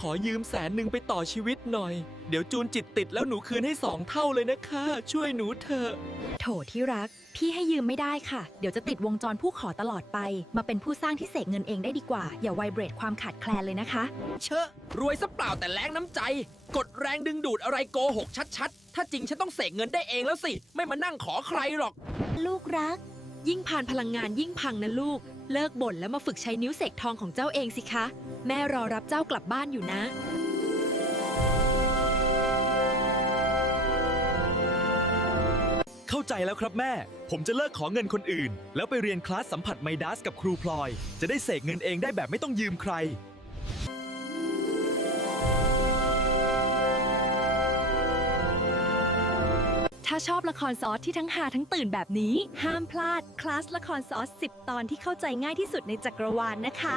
ขอยืม100,000ไปต่อชีวิตหน่อยเดี๋ยวจูนจิตติดแล้วหนูคืนให้2 เท่าเลยนะคะช่วยหนูเถอะโถที่รักพี่ให้ยืมไม่ได้ค่ะเดี๋ยวจะติดวงจรผู้ขอตลอดไปมาเป็นผู้สร้างที่เสกเงินเองได้ดีกว่าอย่าไวเบรดความขาดแคลนเลยนะคะเชอะรวยซะเปล่าแต่แรงน้ำใจกดแรงดึงดูดอะไรโกหกชัดๆถ้าจริงฉันต้องเสกเงินได้เองแล้วสิไม่มานั่งขอใครหรอกลูกรักยิ่งผ่านพลังงานยิ่งพังนะลูกเลิกบ่นแล้วมาฝึกใช้นิ้วเสกทองของเจ้าเองสิคะแม่รอรับเจ้ากลับบ้านอยู่นะเข้าใจแล้วครับแม่ผมจะเลิกขอเงินคนอื่นแล้วไปเรียนคลาสสัมผัสไมดัสกับครูพลอยจะได้เสกเงินเองได้แบบไม่ต้องยืมใครถ้าชอบละครซอสที่ทั้งหาทั้งตื่นแบบนี้ห้ามพลาดคลาสละครซอส10 ตอนที่เข้าใจง่ายที่สุดในจักรวาลนะคะ